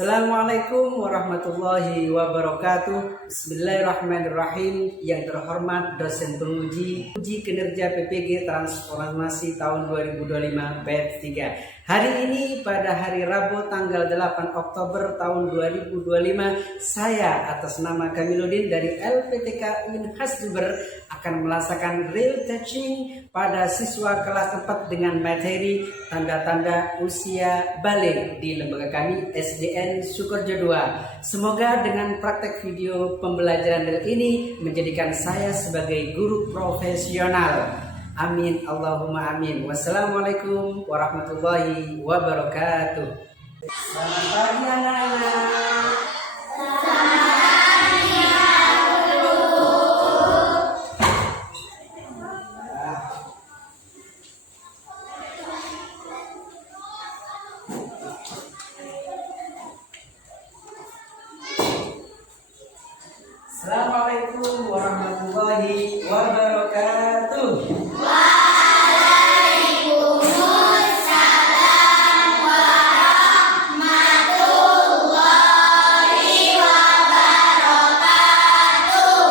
Assalamualaikum warahmatullahi wabarakatuh. Bismillahirrahmanirrahim. Yang terhormat dosen penguji uji kinerja PPG Transformasi tahun 2025 batch 3. Hari ini pada hari Rabu tanggal 8 Oktober tahun 2025, saya atas nama Kamiluddin dari LPTK Unhas Jember akan melaksanakan real teaching pada siswa kelas 4 dengan materi tanda-tanda usia balik di lembaga kami SDN Sukorejo 2. Semoga dengan praktek video pembelajaran ini menjadikan saya sebagai guru profesional. Amin Allahumma amin. Wassalamualaikum warahmatullahi wabarakatuh. Selamat pagi anak-anak. Assalamualaikum warahmatullahi wabarakatuh. Waalaikumsalam warahmatullahi wabarakatuh.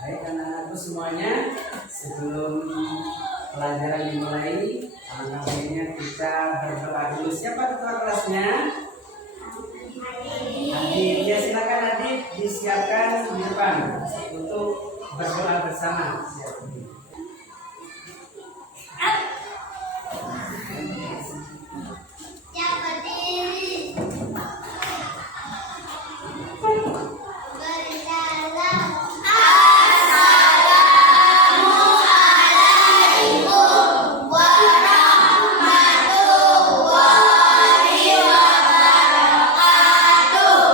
Baik anak-anakku semuanya, sebelum pelajaran dimulai, alangkah baiknya kita berdoa dulu. Siapa ketua kelasnya? Adit, ya silakan Adit, disiapkan di depan untuk berdoa bersama. Yang berdiri bersalam. Assalamualaikum warahmatullahi wabarakatuh.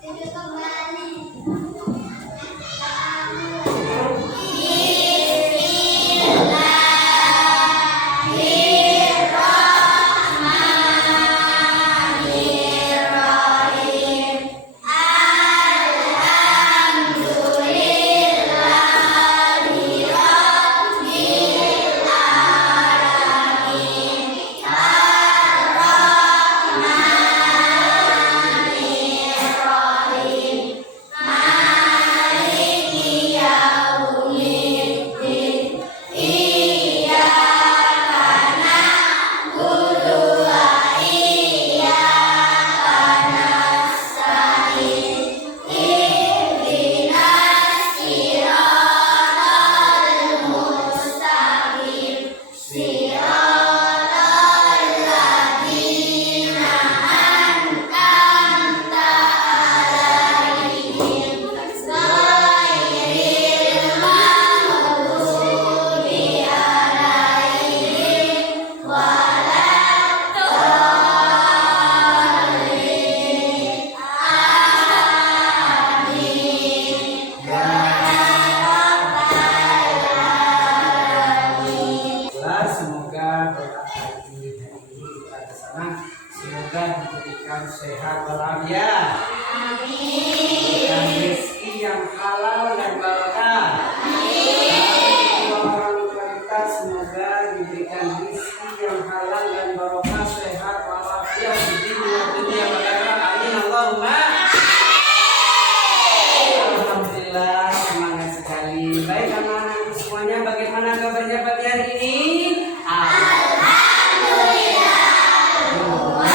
Duduk kembali. Bismillahirrahmanirrahim. Alhamdulillahi rabbil alamin. Ar-Rahmanirrahim. Maliki yaumiddin. Iyyaka na'budu wa iyyaka nasta'in. Ihdinas siratal mustaqim. Siratal ladzina an'amta 'alaihim ghairil maghdubi 'alaihim waladdallin. Amin. Ya rabbal alamin. Semoga doa pagi hari ini kita bersama, semoga diberikan sehat walafiat, dan rezeki yang halal dan barokah. Kedua orang tua kita semoga diberikan rezeki yang halal dan barokah, sehat walafiat di dunia akhirat. Amin Allahumma. Alhamdulillah, semangat sekali. Baik anak-anak semuanya, bagaimana kabarnya pagi hari ini? Alhamdulillah, luar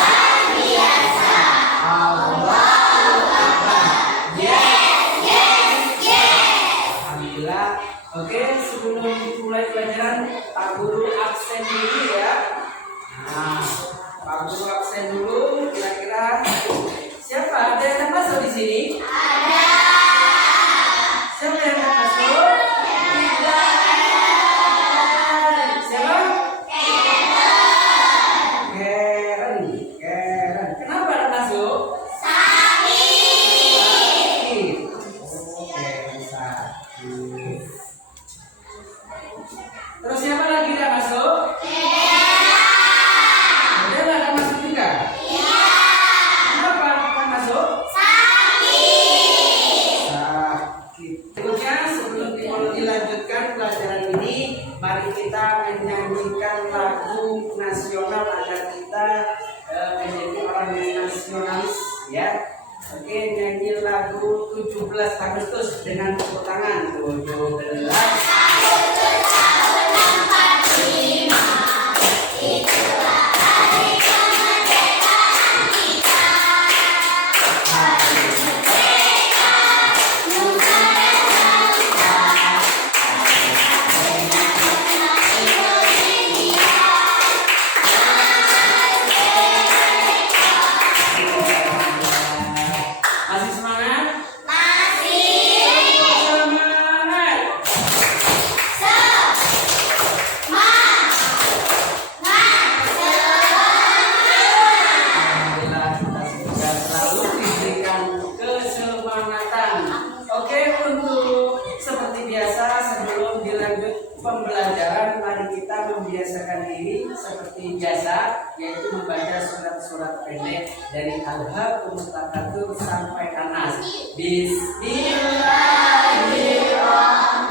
biasa. Allahu Akbar. Yes, yes, yes. Alhamdulillah. Oke, sebelum mulai pelajaran, Pak Guru absen dulu ya. Nah, Pak Guru absen dulu. Kira-kira siapa? Ada yang masuk di sini? Ada. Siapa yang masuk? Siapa? Keren. Keren. Kenapa ada masuk? Sakit. Oke, sakit. Terus siapa lagi yang masuk? Ada nggak masuk juga? Iya. Kenapa masuk? Sakit. dengan tepuk tangan. 17. Masih semangat? Semangat. Alhamdulillah kita sudah selalu diberikan kesemangatan. Oke, untuk seperti biasa sebelum dilanjut pembelajaran, mari kita membiasakan diri seperti biasa, yaitu membaca surat-surat pendek dari Al-Haqqul Takatsur sampai Anas. Bismillahirrahmanirrahim.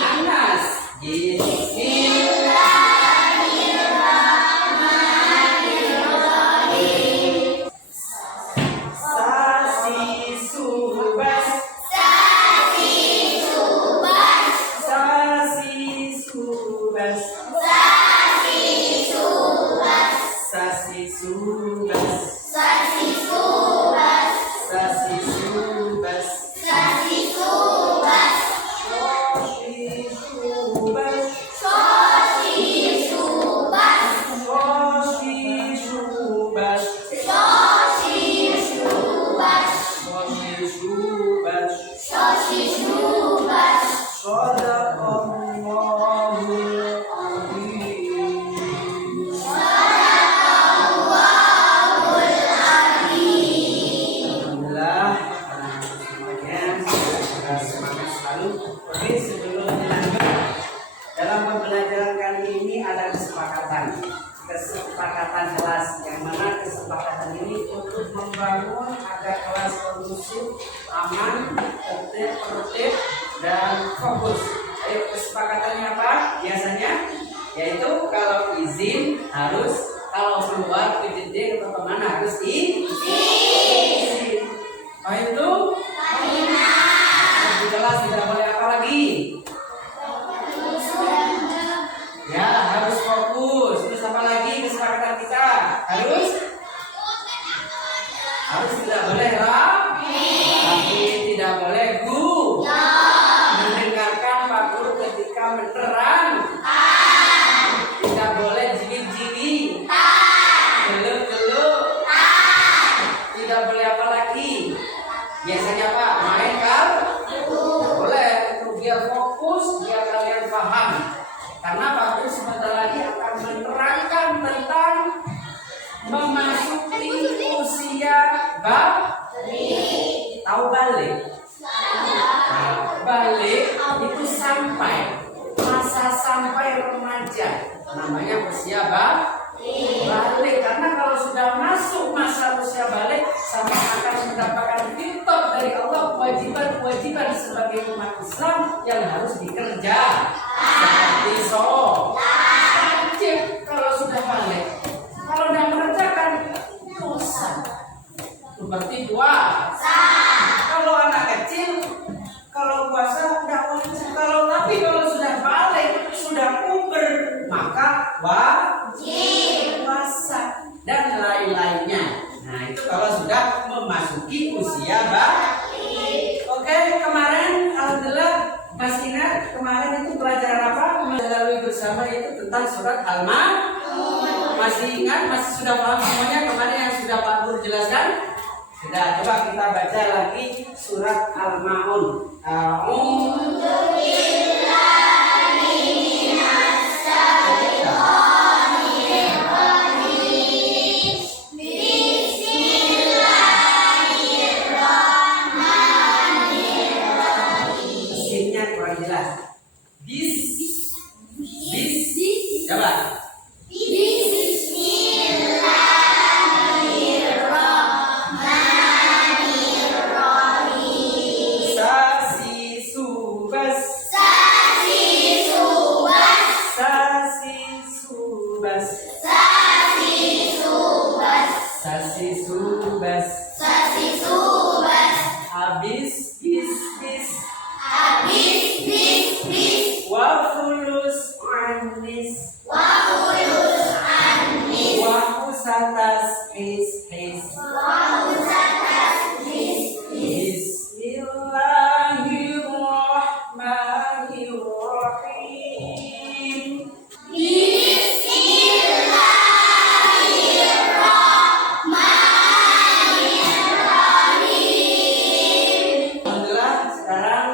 Anas. Bismillahirrahmanirrahim. Sasi subas. Sasi subas. Sasi subas. Shadaqallahul azim. Alhamdulillah, semuanya sudah semangat selalu. Oke, sebelum dilanjut dalam pembelajaran kali ini ada kesepakatan kelas, yang mana kesepakatan ini untuk membangun agar kelas kondusif, aman, tertib, dan fokus. Ayo, kesepakatannya apa? Biasanya yaitu kalau izin harus, kalau keluar PJJ atau kemana harus izin. Oh itu? Di kelas tidak boleh apa lagi? Ya, harus fokus. Terus apa lagi kesepakatan kita? Harus tidak boleh tapi tidak boleh mendengarkan Pak Guru ketika menerang. Tidak boleh jibin-jibin. Gelup-gelup. Tidak boleh apa lagi? Biasanya Pak main kan? Boleh, itu biar fokus, biar kalian paham. Karena Pak Guru sebentar lagi akan menerangkan tentang memasuki usia tahu balik. Balik itu masa sampai remaja, namanya usia balik. Karena kalau sudah masuk masa usia balik, sama akan mendapatkan fitrah dari Allah, kewajiban sebagai umat Islam yang harus dikerja seperti wajib kalau sudah balik. Kalau tidak mengerjakan dosa. Seperti puasa. Kalau anak kecil, kalau puasa tidak wajib. Kalau sudah balik, sudah puber, maka wajib puasa dan lain-lainnya. Nah itu kalau sudah memasuki usia balik. Oke, kemarin alhamdulillah masih ingat kemarin itu pelajaran apa? Melalui bersama itu tentang surat Al-Maidah. Masih ingat? Masih sudah paham semuanya kemarin yang sudah Pak Guru jelaskan? Sudah, coba kita baca lagi surat Al-Ma'un. Mesinnya kurang jelas. Coba. Sasi subas. Sasi subas. Habis bis. Wafulus anis. Wahusatas his. Bismillahirrahmanirrahim. Alhamdulillah, sekarang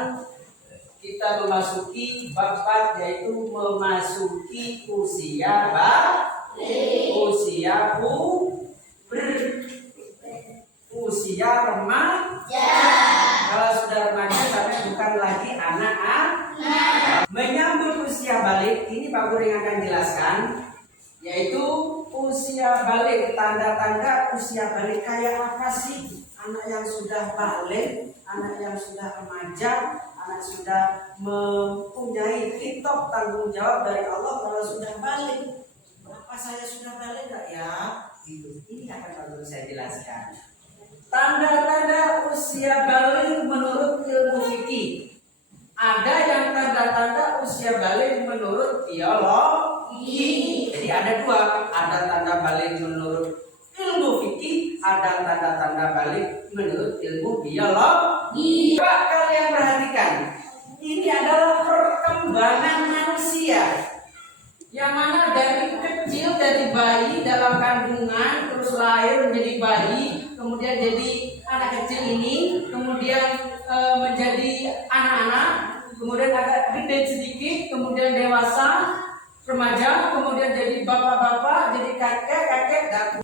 kita memasuki bab 4, yaitu memasuki usia usia remaja. Kalau sudah remaja sampai bukan lagi anak-anak. Menyambut usia balik, ini Pak Guru yang akan jelaskan, yaitu usia balik. Tanda-tanda usia balik kayak apa sih? Anak yang sudah balik, anak yang sudah remaja, anak sudah mempunyai kitab tanggung jawab dari Allah kalau sudah balik. Apa saya sudah balik enggak ya? Gitu. Ini akan Pak Guru saya jelaskan. Tanda-tanda usia balik menurut ilmu fikih. Ada yang tanda-tanda usia balik menurut biologi. Jadi ada dua, ada tanda balik menurut ilmu fikih, ada tanda-tanda balik menurut ilmu biologi. Coba kalian perhatikan, ini adalah perkembangan manusia, yang mana dari kecil, dari bayi dalam kandungan, terus lahir menjadi bayi, kemudian jadi anak kecil ini, kemudian menjadi anak-anak, kemudian agak gede sedikit, kemudian dewasa, remaja, kemudian jadi bapak-bapak, jadi kakek-kakek, dan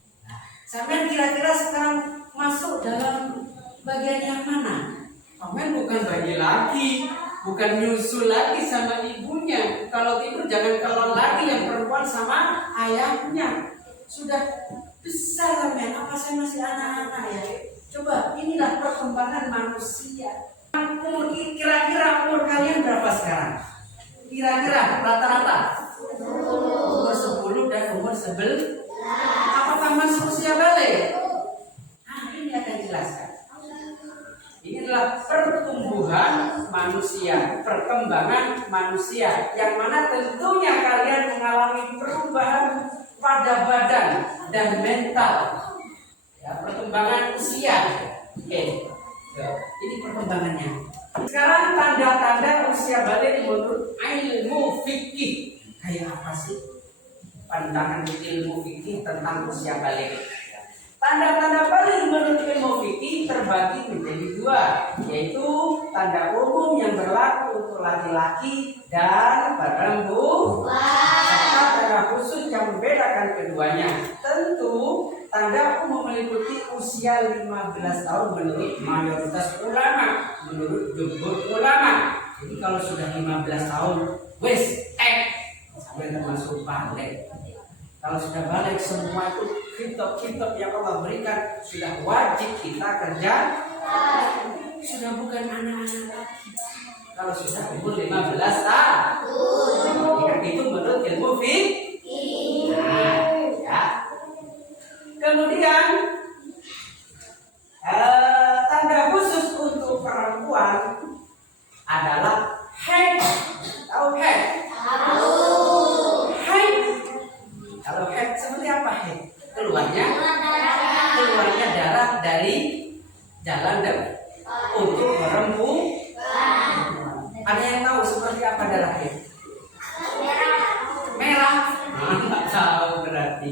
sampai kira-kira sekarang masuk dalam bagian yang mana? Sampai bukan bayi lagi, bukan nyusul lagi sama ibunya. Kalau tidur jangan kelon lagi, yang perempuan sama ayahnya. Sudah besar sampai, apa saya masih anak-anak ya? Coba, inilah perkembangan manusia. Kira-kira umur kalian berapa sekarang? Kira-kira rata-rata umur 10 dan umur 11. Apakah masuk usia balik? Nah, ini akan dijelaskan. Ini adalah pertumbuhan manusia, perkembangan manusia, yang mana tentunya kalian mengalami perubahan pada badan dan mental. Ya, perkembangan usia. Oke. Ini perkembangannya. Sekarang tanda-tanda usia balik menurut ilmu fikih. Kayak apa sih pandangan ilmu fikih tentang usia balik? Tanda-tanda balik menurut ilmu fikih terbagi menjadi dua, yaitu tanda umum yang berlaku untuk laki-laki dan perempuan, serta tanda khusus yang membedakan keduanya. Tentu tanda umum meliputi usia 15 tahun menurut mayoritas ulama, menurut jumhur ulama. Jadi kalau sudah 15 tahun, wes sampai termasuk balik. Kalau sudah balik, semua itu kitab-kitab yang Allah berikan sudah wajib kita kerja. Sudah bukan anak-anak lagi. Kalau sudah umur 15 tahun, itu menurut ilmu fikih. Nah, ya. Kemudian tanda khusus untuk perempuan adalah haid. Tahu haid? Haid. Kalau haid seperti apa haid? Keluarnya darah dari jalan untuk perempuan. Ada yang tahu seperti apa darah haid? Merah. Nggak tahu berarti.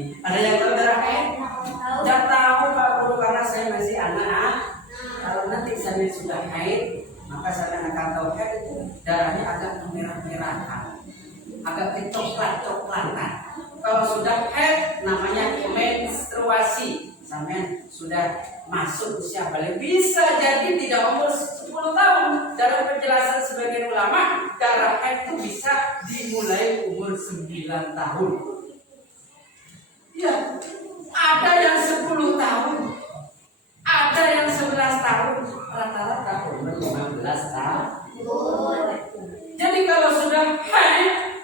sampai sudah haid, maka saya akan tahu haid itu darahnya agak kemerah-merahan, agak kecoklat-coklatan. Kalau sudah haid namanya menstruasi. Sampai sudah masuk usia balik, bisa jadi tidak umur 10 tahun. Dalam penjelasan sebagian ulama, darah haid itu bisa dimulai umur 9 tahun. Ya, ada yang 10 tahun, ada yang 11 tahun, rata-rata umur 15 tahun. Jadi kalau sudah haid,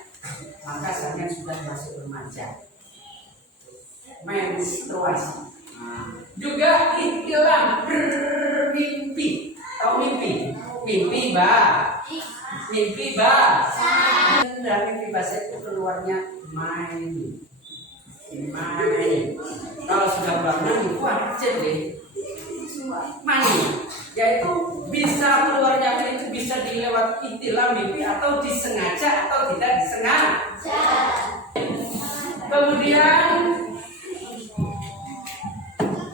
maka saya sudah masuk remaja. Menstruasi. Juga ikhtilam bermimpi. Tahu mimpi? Mimpi dan mimpi basah itu keluarnya main. Kalau sudah bangun itu aja deh. Main. Yaitu bisa keluarnya itu bisa dilewat ikhtilam mimpi atau disengaja atau tidak disengaja. Kemudian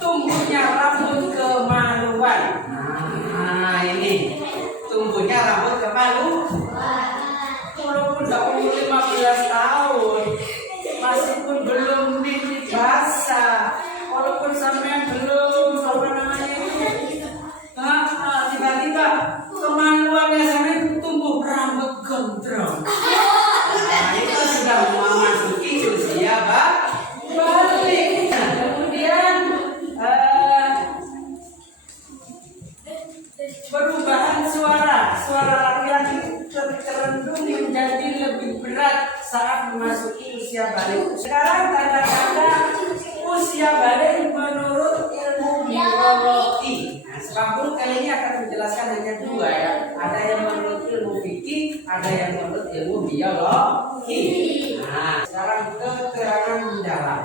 tumbuhnya rambut kemaluan. Nah ini tumbuhnya rambut kemaluan. Walaupun udah umur 15 tahun, masih pun belum mimpi basah, walaupun sampai belum tiba-tiba kemaluannya sampai tumbuh rambut gondrong. Nah itu sudah memasuki usia balik. Kemudian perubahan suara laki-laki tercerendung menjadi lebih berat saat memasuki usia balik. Sekarang tanda-tanda usia balik menurut ilmu biologi. Nah, sebab kali ini akan menjelaskan hanya 2 ya. Ada yang menurut ilmu fikih, ada yang menurut ilmu biologi. Nah, sekarang keterangan mendalam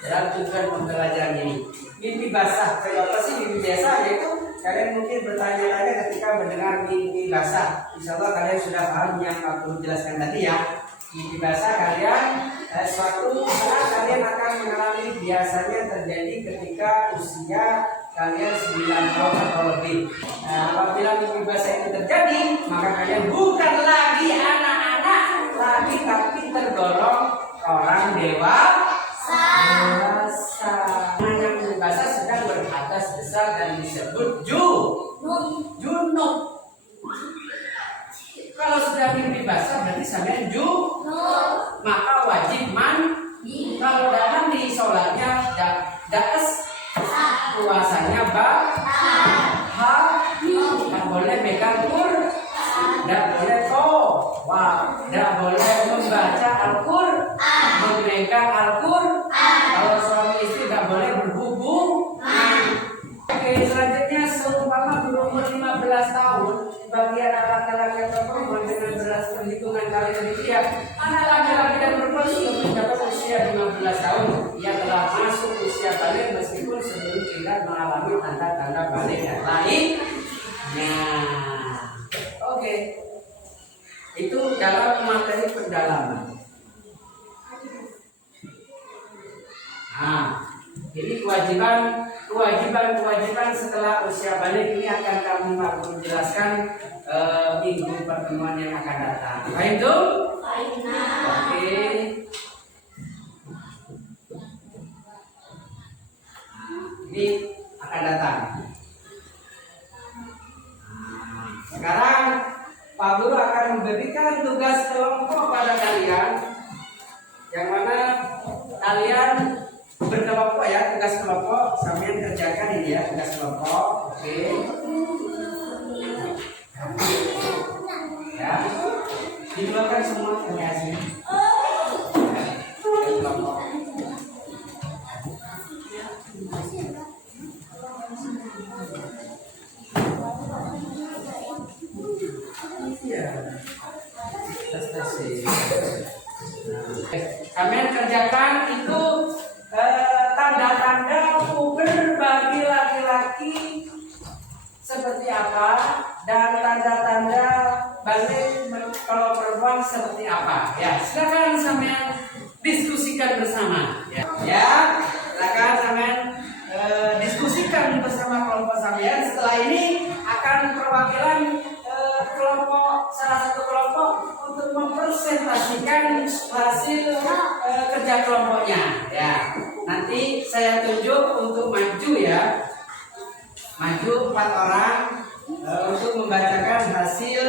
dalam tujuan pembelajaran ini. Mimpi basah, apa sih mimpi biasa? Yaitu kalian mungkin bertanya-tanya ketika mendengar mimpi basah. Insya Allah kalian sudah paham yang aku jelaskan tadi ya. Mimpi basah kalian suatu saat kalian akan mengalami, biasanya terjadi ketika usia kalian 9 tahun atau lebih. Apabila mimpi basah itu terjadi, maka kalian bukan lagi anak-anak lagi, tapi tergolong orang dewasa. Mimpi basah sedang berhadas besar dan disebut junub. Kalau sudah mimpi basah berarti sampai junub, maka wajib mandi. Kalau tidak mandi, sholatnya daes, puasanya tidak boleh megang tidak boleh tidak boleh membaca Al-Quran, memegang Al-Quran. Kalau suami istri tidak boleh berhubung. Oke, selanjutnya seumpama berumur 15 tahun, bagian anak laki-laki atau perempuan dengan beras perhitungan kalian itu ya, anak laki-laki dan perempuan sudah mencapai usia 15 tahun, ia telah masuk usia balik meskipun sebelum tidak mengalami tanda-tanda balik dan lainnya. Oke, itu dalam materi pendalaman. Nah, ini kewajiban setelah usia balik ini akan kami jelaskan minggu pertemuan yang akan datang. Baik itu? Oke. Ini akan datang. Sekarang Pak Guru akan memberikan tugas kelompok pada kalian, yang mana kalian berkelompok ya, tugas kelompok sambil kerjakan ini ya, tugas kelompok. Oke. Ya. Dikeluarkan semua kreasinya. Tugas kelompok. Iya. Kalian kerjakan itu tanda-tanda puber bagi laki-laki seperti apa, dan tanda-tanda balik kalau perempuan seperti apa. Ya, silakan sampean diskusikan bersama. Ya, silakan sampean diskusikan bersama kelompok sampean. Setelah ini perwakilan salah satu kelompok untuk mempresentasikan hasil kerja kelompoknya. Ya, nanti saya tunjuk untuk maju ya, maju 4 orang untuk membacakan hasil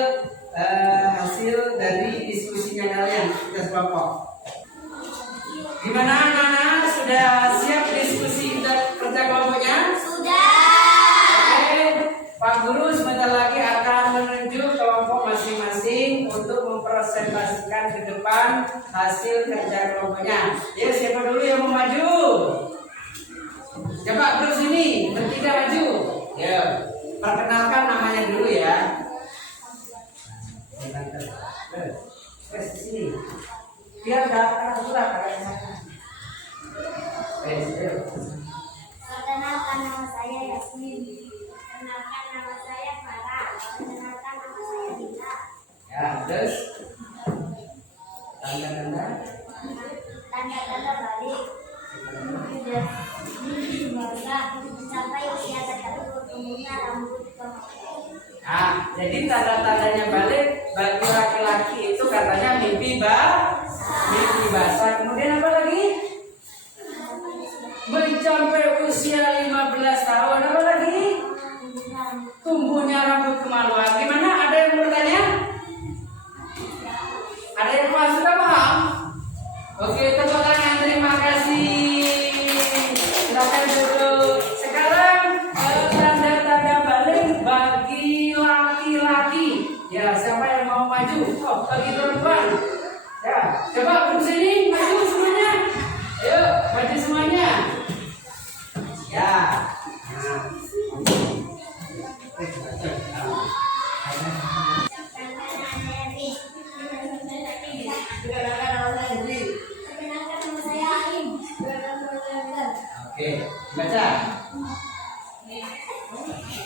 dari diskusinya kalian kita kelompok. Gimana anak-anak, sudah siap diskusi kerja kelompoknya? Pak Guru sebentar lagi akan menunjuk kelompok masing-masing untuk mempresentasikan ke depan hasil kerja kelompoknya. Ya, siapa dulu yang mau maju? Coba Guru sini, bertiga maju. Ya, perkenalkan namanya dulu ya. Di sini. Biar enggak surat kalian. Perkenalkan nama saya Yasmin. Perkenalkan nama saya Farah. Perkenalkan nama saya Dina. Ya, terus tanda-tanda balik. Sudah dewasa sampai usia tertentu tumbuhnya rambut pemotong. Nah, jadi tanda-tandanya balik bagi laki-laki itu katanya mimpi basah. Kemudian apa lagi? Mencapai usia 15 tahun. Apa lagi? Tumbuhnya rambut kemaluan. Gimana? Ada yang bertanya? Ada yang sudah paham? Oke, tepuk tangan. Terima kasih. Silakan duduk. Sekarang tanda-tanda balik bagi laki-laki. Ya, siapa yang mau maju? Oh, bagi perempuan. Ya, coba ke sini, maju semuanya. Ayo, maju semuanya. Ya. Oke, baca.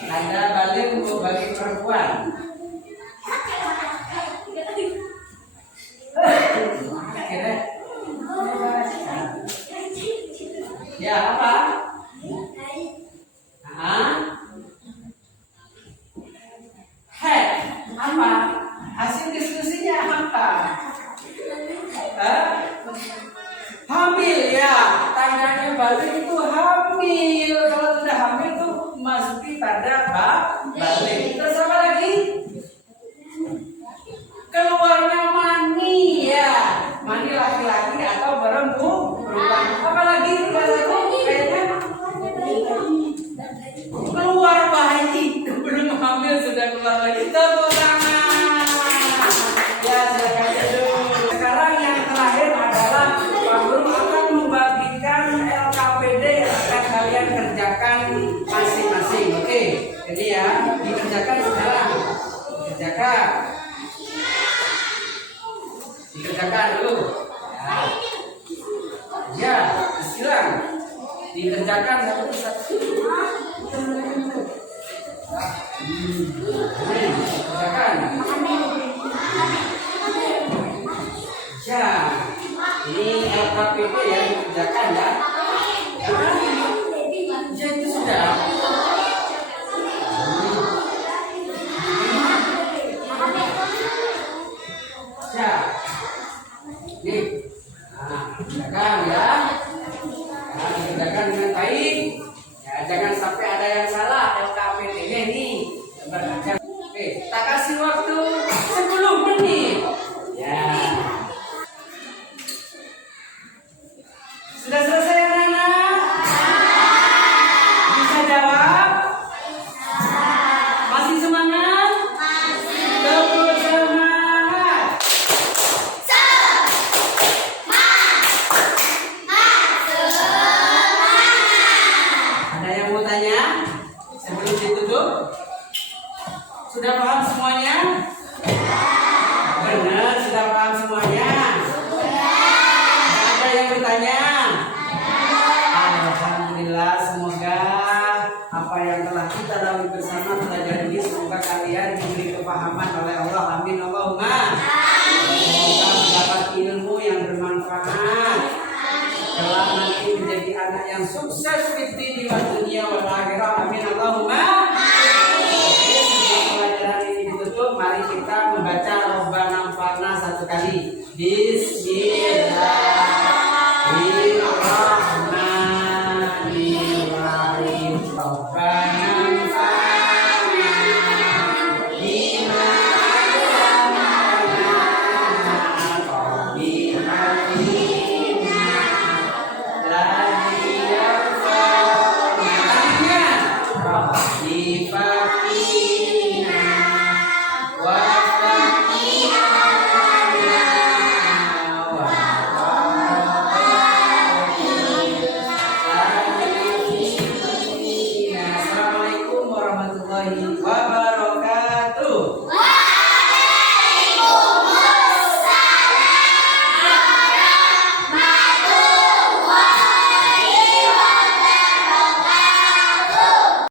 Tanda balik untuk bagi perempuan. Ya, apa? Apa? Hasil diskusinya apa? Hamil ya. Tandanya balik itu hamil. Kalau sudah hamil itu masuki tanda balik. Terus apa lagi? Keluarnya mani ya. Mani laki-laki atau perempuan. Apa lagi? Kayaknya keluar bayi. Belum hamil sudah keluar lagi. Tepuk tangan. Ya, silakan duduk. Sekarang yang terakhir adalah Pak Guru akan membagikan LKPD yang akan kalian kerjakan masing-masing. Oke, jadi ya dikerjakan sekarang. Dikerjakan dulu. Ya, silang. Dikerjakan satu persatu. Kerjakan. Ya, ini LKPD yang dikerjakan ya. Ya itu sudah. Ya, nih, kerjakan ya. Dikerjakan dengan baik. Ya, jangan sampai ada yang salah LKPD-nya ini. Oke, tak kasih waktu 10 menit. Ya. Sudah selesai anak-anak? Bisa jawab? Masih semangat? Tepuk semangat. Ada yang mau tanya? Sebelum ditutup? Sudah paham semuanya? Benar, sudah paham semuanya? Ada yang bertanya? Alhamdulillah, semoga apa yang telah kita lalui bersama belajar ini semoga kalian diberi kepahaman oleh Allah. Amin Allahumma. Semoga mendapat ilmu yang bermanfaat. Kelak nanti menjadi anak yang sukses di dunia wal akhirah. Amin Allahumma. Bismillahirrahmanirrahim. Rabbana anfa'na bima 'allamtana Rabbi alimna ladzi yanfa'una Rabbi faqina wa Assalamualaikum warahmatullahi wabarakatuh.